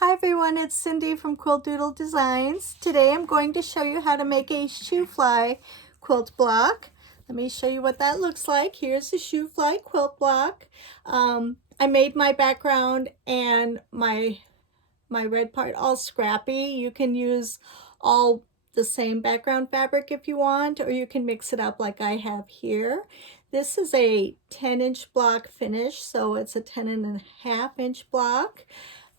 Hi everyone, it's Cindy from Quilt Doodle Designs. Today I'm going to show you how to make a Shoo Fly quilt block. Let me show you what that looks like. Here's the Shoo Fly quilt block. I made my background and my red part all scrappy. You can use all the same background fabric if you want, or you can mix it up like I have here. This is a 10-inch block finish, so it's a 10.5-inch block.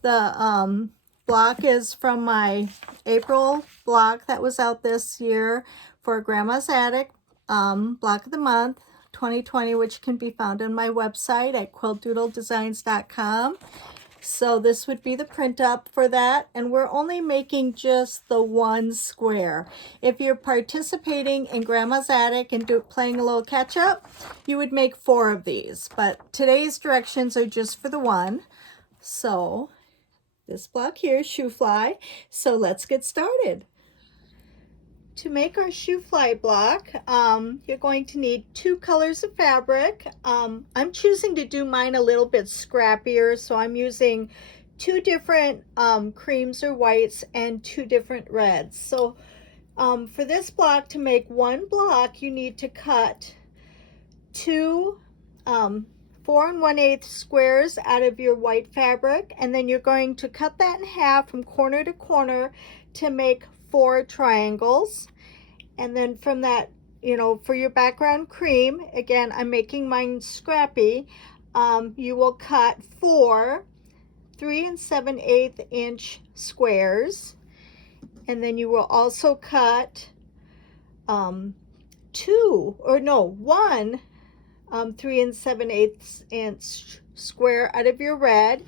The block is from my April block that was out this year for Grandma's Attic Block of the Month 2020, which can be found on my website at quiltdoodledesigns.com. So this would be the print up for that, and we're only making just the one square. If you're participating in Grandma's Attic and playing a little catch up, you would make 4 of these, but today's directions are just for the one. So this block here, Shoo Fly. So let's get started. To make our Shoo Fly block, you're going to need 2 colors of fabric. I'm choosing to do mine a little bit scrappier, so I'm using 2 different creams or whites and 2 different reds. So for this block, to make one block, you need to cut 2 4 1/8 squares out of your white fabric, and then you're going to cut that in half from corner to corner to make 4 triangles. And then from that, for your background cream, again, I'm making mine scrappy, you will cut 4 3 7/8 inch squares, and then you will also cut 1 3 7/8 inch square out of your red,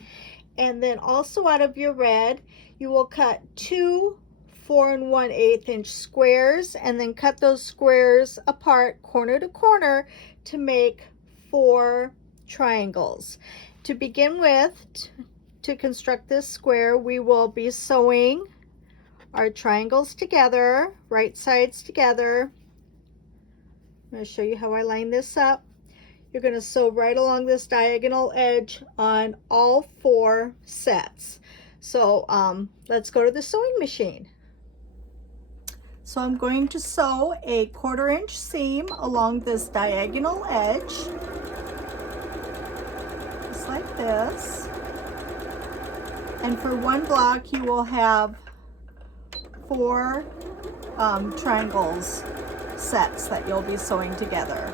and then also out of your red you will cut 2 4 1/8 inch squares, and then cut those squares apart corner to corner to make 4 triangles. To begin with, to construct this square, we will be sewing our triangles together, right sides together. I'm going to show you how I line this up. You're going to sew right along this diagonal edge on all 4 sets. So let's go to the sewing machine. So I'm going to sew a 1/4 inch seam along this diagonal edge, just like this. And for one block you will have 4 triangles sets that you'll be sewing together.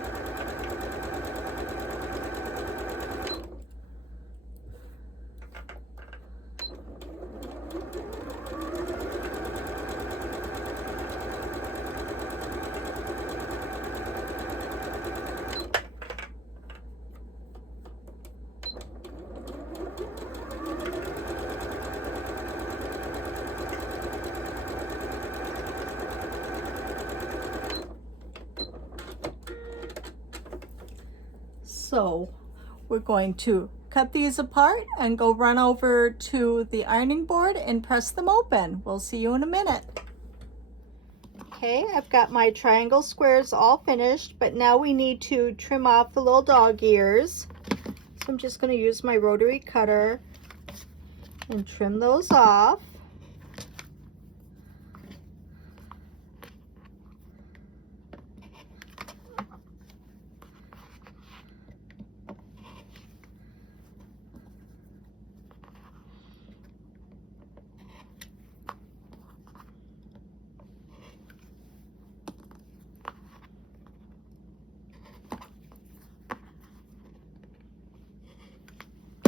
So we're going to cut these apart and go run over to the ironing board and press them open. We'll see you in a minute. Okay, I've got my triangle squares all finished, but now we need to trim off the little dog ears. So I'm just going to use my rotary cutter and trim those off.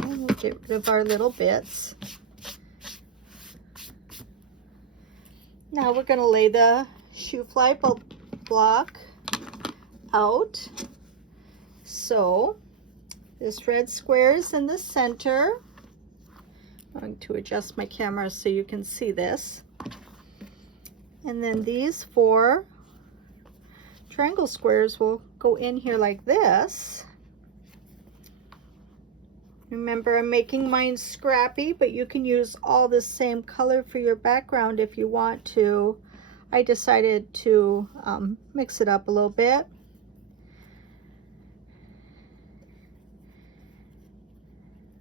We'll get rid of our little bits. Now we're going to lay the Shoo Fly block out. So this red square is in the center. I'm going to adjust my camera so you can see this. And then these 4 triangle squares will go in here like this. Remember, I'm making mine scrappy, but you can use all the same color for your background if you want to. I decided to mix it up a little bit.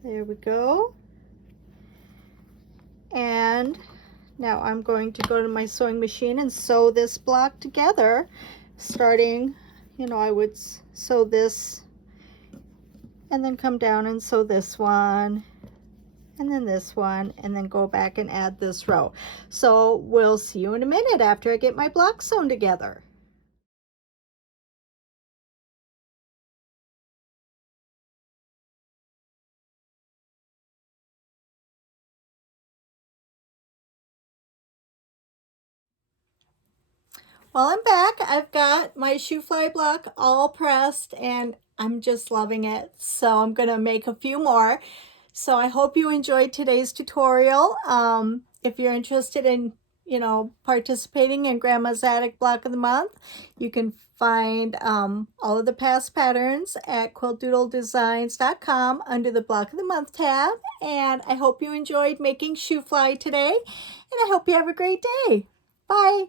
There we go. And now I'm going to go to my sewing machine and sew this block together, starting, I would sew this and then come down and sew this one and then this one and then go back and add this row. So we'll see you in a minute after I get my block sewn together. Well, I'm back. I've got my Shoo Fly block all pressed and I'm just loving it. So I'm going to make a few more. So I hope you enjoyed today's tutorial. If you're interested in, participating in Grandma's Attic Block of the Month, you can find all of the past patterns at quiltdoodledesigns.com under the Block of the Month tab. And I hope you enjoyed making Shoo Fly today. And I hope you have a great day. Bye.